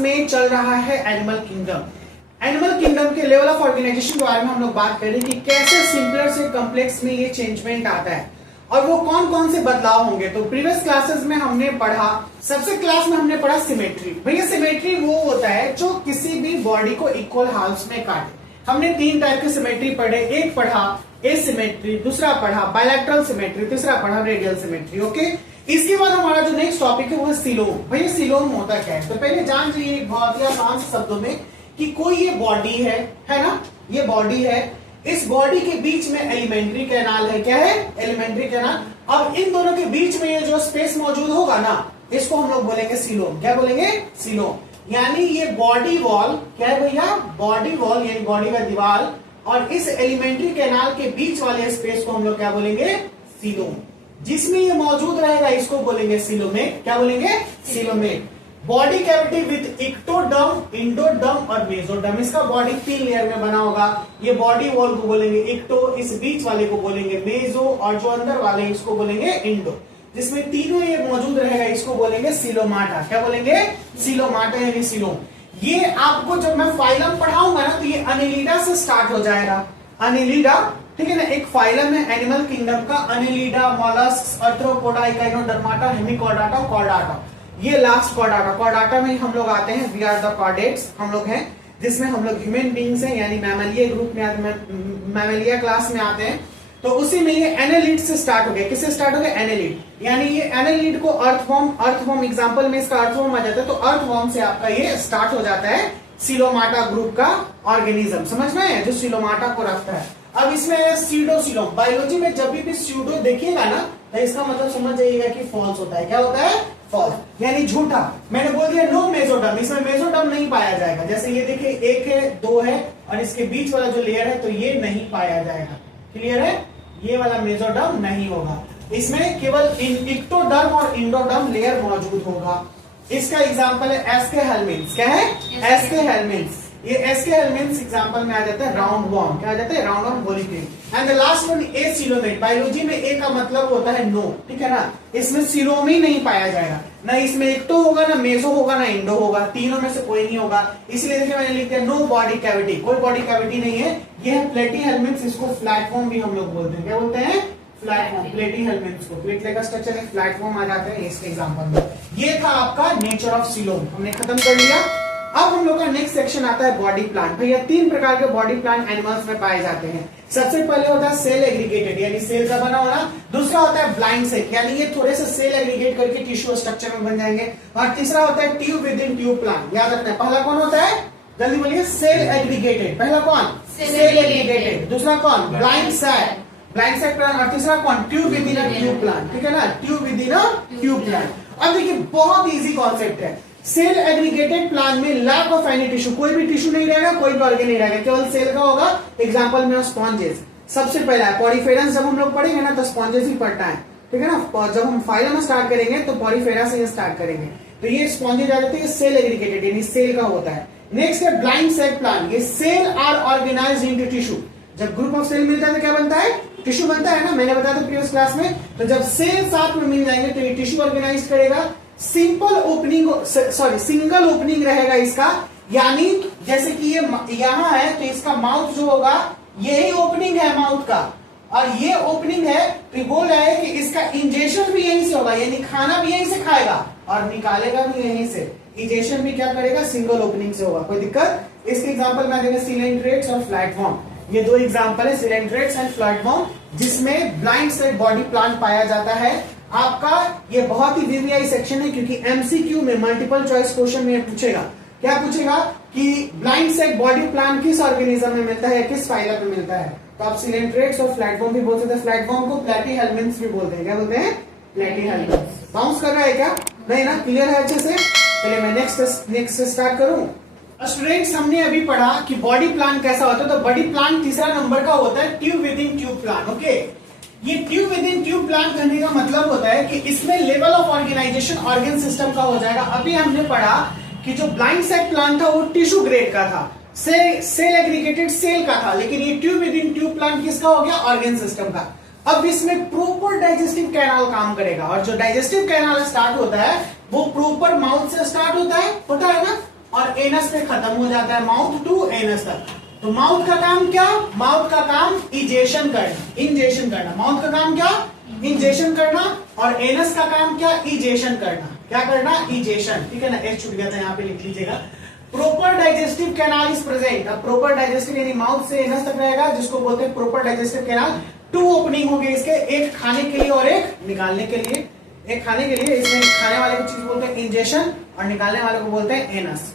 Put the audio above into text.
में चल रहा है एनिमल किंगडम। एनिमल किंगडम के लेवल ऑफ ऑर्गेनाइजेशन के बारे में हम लोग बात करें कि कैसे सिंपलर से कॉम्प्लेक्स में ये चेंजमेंट आता है और वो कौन कौन से बदलाव होंगे। तो प्रीवियस क्लासेस में हमने पढ़ा, सबसे क्लास में हमने पढ़ा सिमेट्री। भैया सिमेट्री वो होता है जो किसी भी बॉडी को इक्वल हाफ्स में काटे। हमने 3 टाइप के सिमेट्री पढ़े, एक पढ़ा एसिमेट्री, दूसरा पढ़ा बायलैटरल सिमेट्री, तीसरा पढ़ा रेडियल सिमेट्री। ओके, इसके बाद हमारा जो नेक्स्ट टॉपिक है वो है सिलोम। भैया सिलोम होता क्या है? तो पहले जान जाइए एक बहुत ही आसान शब्दों में कि कोई ये बॉडी है ना, ये बॉडी है, इस बॉडी के बीच में एलिमेंट्री कैनाल है। क्या है? Alimentary canal. अब इन दोनों के बीच में ये जो स्पेस मौजूद होगा ना, इसको हम लोग बोलेंगे सिलोम। क्या बोलेंगे? सिलोम। यानी ये बॉडी वॉल, क्या है भैया? बॉडी वॉल यानी बॉडी का दीवार और इस एलिमेंट्री कैनाल के बीच वाले स्पेस को हम लोग क्या बोलेंगे? सिलोम। जिसमें ये मौजूद रहेगा इसको बोलेंगे सिलोमेट। क्या बोलेंगे? Coelomate. Body cavity with ectoderm, endoderm और मेसोडर्म। इसका बॉडी 3 लेयर में बना होगा। ये बॉडी वॉल को बोलेंगे इक्टो, इस बीच वाले को बोलेंगे मेसो और जो अंदर वाले इसको बोलेंगे इंडो। जिसमें तीनों ये मौजूद रहेगा इसको बोलेंगे सिलोमाटा। क्या बोलेंगे? सिलोमाटा यानी सिलोम। ये आपको जब मैं फाइलम पढ़ाऊंगा ना तो ये अनिलीडा से स्टार्ट हो जाएगा। अनिलीडा, ठीक है ना, एक फाइलम है एनिमल किंगडम का। अनिलीडा, मोलस्क, आर्थ्रोपोडा, इकाइनोडर्माटा, हेमिकॉर्डाटा, कॉर्डाटा। ये लास्ट कॉर्डाटा। कॉर्डाटा में हम लोग आते हैं, वी आर द कॉर्डेट्स, हम लोग हैं, जिसमें हम लोग ह्यूमन बींग्स हैं यानी मैमलिया ग्रुप में आते हैं, मैमलिया क्लास में आते हैं। तो उसी में ये एनालिड से स्टार्ट हो गया। किससे स्टार्ट हो गया? एनालिड। यानी ये एनालिड को अर्थवॉर्म एग्जांपल में इसका अर्थवॉर्म आ जाता है, तो अर्थवॉर्म से आपका ये स्टार्ट हो जाता है सिलोमाटा ग्रुप का ऑर्गेनिज्म। समझ में है? जो सिलोमाटा को रखता है। अब इसमें सीडोसिलोम। बायोलॉजी में जब भी सीडो देखिएगा ना तो इसका मतलब समझ जाइएगा कि फॉल्स होता है। क्या होता है? फॉल्स यानी झूठा। मैंने बोल दिया नो मेसोडर्म, इसमें मेसोडर्म नहीं पाया जाएगा। जैसे ये देखिए 1 है, 2 है और इसके बीच वाला जो लेयर है तो ये नहीं पाया जाएगा। क्लियर है? ये वाला मेसोडर्म नहीं होगा। इसमें केवल इक्टोडर्म और इंडोडर्म लेयर मौजूद होगा। इसका एग्जांपल है एस्के हेलमिन्थ्स। क्या है? एस्के हेलमिन्थ्स। ये एस्के हेलमिन्थ्स एग्जांपल में आ जाता है राउंड वॉर्म। क्या आ जाता है? राउंड वॉर्म बोलीक्रिन। And the last one a coelomate. Biology में ए का मतलब होता है नो, ठीक है ना। इसमें सिलोम ही नहीं पाया जाएगा, ना इसमें इक्टो होगा, ना मेसो होगा, ना इंडो होगा। तीनों में से कोई नहीं होगा। इसलिए देखिए मैंने लिख दिया नो बॉडी कैविटी। कोई बॉडी कैविटी नहीं है। ये है प्लेटी हेलमिन्थ्स। इसको प्लेटफॉर्म भी हम लोग बोलते हैं। क्या बोलते हैं? प्लेटफॉर्म। प्लेटी हेलमिन्थ्स को प्लेटलेट का स्ट्रक्चर है, प्लेटफॉर्म आ जाता है इसके एग्जांपल में। ये था आपका नेचर ऑफ सिलोम, हमने खत्म कर लिया। अब हम लोग का नेक्स्ट सेक्शन आता है बॉडी प्लान। भैया 3 प्रकार के बॉडी प्लान एनिमल्स में पाए जाते हैं। सबसे पहले होता है सेल एग्रीगेटेड यानी सेल का बना होना। दूसरा होता है ब्लाइंड सेक यानी ये थोड़े से सेल एग्रीगेट करके टिश्यू स्ट्रक्चर में बन जाएंगे। और तीसरा होता है tube within tube plan. याद रखना है, पहला कौन होता है? जल्दी बोलिए। Cell aggregated. पहला कौन? Cell aggregated. दूसरा कौन? Blind sac. Blind sac plan. और तीसरा कौन? Tube within a tube plan. ठीक है ना, tube within a tube plan. अब देखिए बहुत इजी कॉन्सेप्ट है। सेल एग्रीगेटेड प्लान में लैक ऑफ एनी टिश्यू, कोई भी टिश्यू नहीं रहेगा, कोई भी ऑर्गन नहीं रहेगा, केवल सेल का होगा। एग्जांपल में स्पॉन्जेस सबसे पहला है। पॉरीफेरस जब हम लोग पढ़ेंगे ना तो स्पॉन्जेस ही पढ़ना है, ठीक है ना। जब हम फाइलम स्टार्ट करेंगे तो पॉरीफेरा से स्टार्ट करेंगे। तो ये स्पॉन्जेस आ जाते हैं, सेल एग्रीगेटेड यानी सेल का होता है। नेक्स्ट है ब्लाइंड सेक प्लान। ये cell are organised into tissue. जब ग्रुप ऑफ सेल मिलता है तो क्या बनता है? टिश्यू बनता है ना। मैंने बताया था प्रीवियस क्लास में। तो जब सेल साथ में मिल जाएंगे तो ये टिश्यू ऑर्गेनाइज करेगा। Simple opening, sorry single opening रहेगा इसका। यानी जैसे कि ये यहां है तो इसका माउथ जो होगा यही ओपनिंग है माउथ का, और ये ओपनिंग है तो बोल रहा है कि इसका इंजेक्शन भी यहीं से होगा, यानी खाना भी यहीं से खाएगा और निकालेगा भी यहीं से। इंजेक्शन भी क्या करेगा? सिंगल ओपनिंग से होगा। कोई दिक्कत? इसके एग्जांपल में देंगे सिलेंड्रेट्स और फ्लैटफॉर्म। ये 2 एग्जांपल है, सिलेंड्रेट्स एंड फ्लैटफॉर्म, जिसमें ब्लाइंड सेक बॉडी प्लान पाया जाता है। आपका ये बहुत ही वीवीआई सेक्शन है क्योंकि एमसीक्यू में मल्टीपल चॉइस क्वेश्चन में पूछेगा। क्या पूछेगा कि ब्लाइंड सेक बॉडी प्लान किस ऑर्गेनिज्म में मिलता है, किस फाइलम में मिलता है। तो आप सिलेंड्रेट्स और फ्लैटफॉर्म भी बोल सकते हैं। फ्लैटफॉर्म को प्लेटी हेलमिन्थ्स भी बोलते हैं। क्या बोलते हैं? प्लेटी हेलमिन्थ्स। बाउंस कर रहा है क्या? नहीं ना? क्लियर है अच्छे से? चलिए मैं नेक्स्ट स्टार्ट करूं। स्टूडेंट्स हमने अभी पढ़ा कि बॉडी प्लान कैसा होता है। तो बॉडी प्लान तीसरा नंबर का होता है tube within tube plan. Okay, ये tube within tube plan करने का मतलब होता है कि इसमें level of organisation organ system का हो जाएगा। अभी हमने पढ़ा कि जो ब्लाइंड सेक प्लान था वो टिश्यू ग्रेड का था, सेल एग्रीगेटेड सेल का था, लेकिन ये tube within tube plan किसका हो गया? ऑर्गन सिस्टम का। अब इसमें प्रॉपर डाइजेस्टिव कैनाल काम करेगा, और जो डाइजेस्टिव कैनाल स्टार्ट होता है वो प्रॉपर माउथ से स्टार्ट होता है, पता है ना, एनस पे खत्म हो जाता है, माउथ टू एनस तक। तो माउथ का काम क्या? माउथ का काम इजेशन करना, इंजेशन करना। माउथ का काम क्या? इंजेशन करना। और एनस का काम क्या? इजेशन करना। क्या करना? इजेशन। ठीक है ना, एस छूट गया था, यहाँ पे लिख लीजिएगा। Proper digestive canal is present. अब प्रॉपर डाइजेस्टिव यानी माउथ से एनस तक रहेगा, जिसको बोलते हैं प्रॉपर डाइजेस्टिव कैनाल। 2 ओपनिंग होंगे इसके, एक खाने के लिए और एक निकालने के लिए। एक खाने के लिए, इसमें खाने वाले को चीज बोलते हैं इंजेशन और निकालने वाले को बोलते हैं एनस।